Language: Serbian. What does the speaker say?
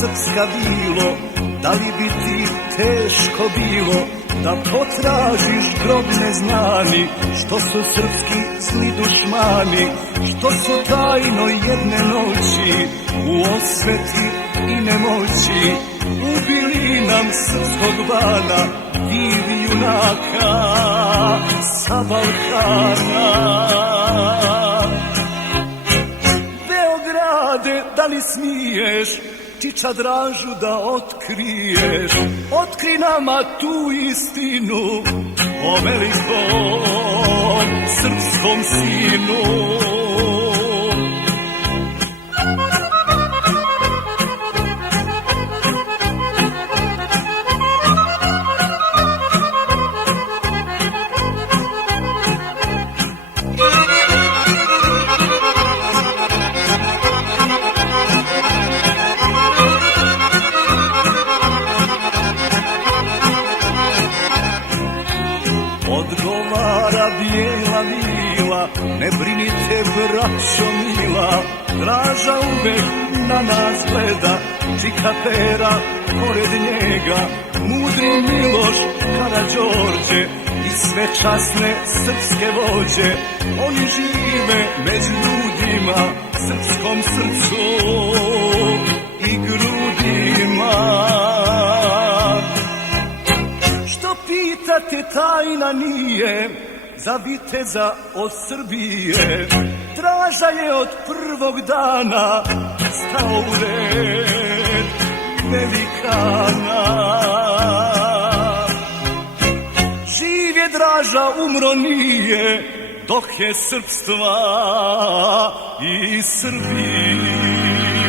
srpska bilo, da li bi ti teško bilo da potražiš grob neznani, što su srpski zli dušmani, što su tajno jedne noći u osveti i nemoći ubili nam srpskog bana, divi junaka sa Balkana. Beograde, da li smiješ Čiča Dražu da otkriješ? Otkri nama tu istinu o velikom srpskom sinu. Odgovara bijela vila, ne brinite braćo mila, Draža uvek na nas gleda, Čika Pera pored njega, mudri Miloš Karađorđe i sve časne srpske vođe. Oni žive među ljudima, srpskom srcu i grudima. Pitate, tajna nije za viteza od Srbije. Draža je od prvog dana stao u red velikana. Živ je Draža, umro nije, dok je srpstva i Srbije.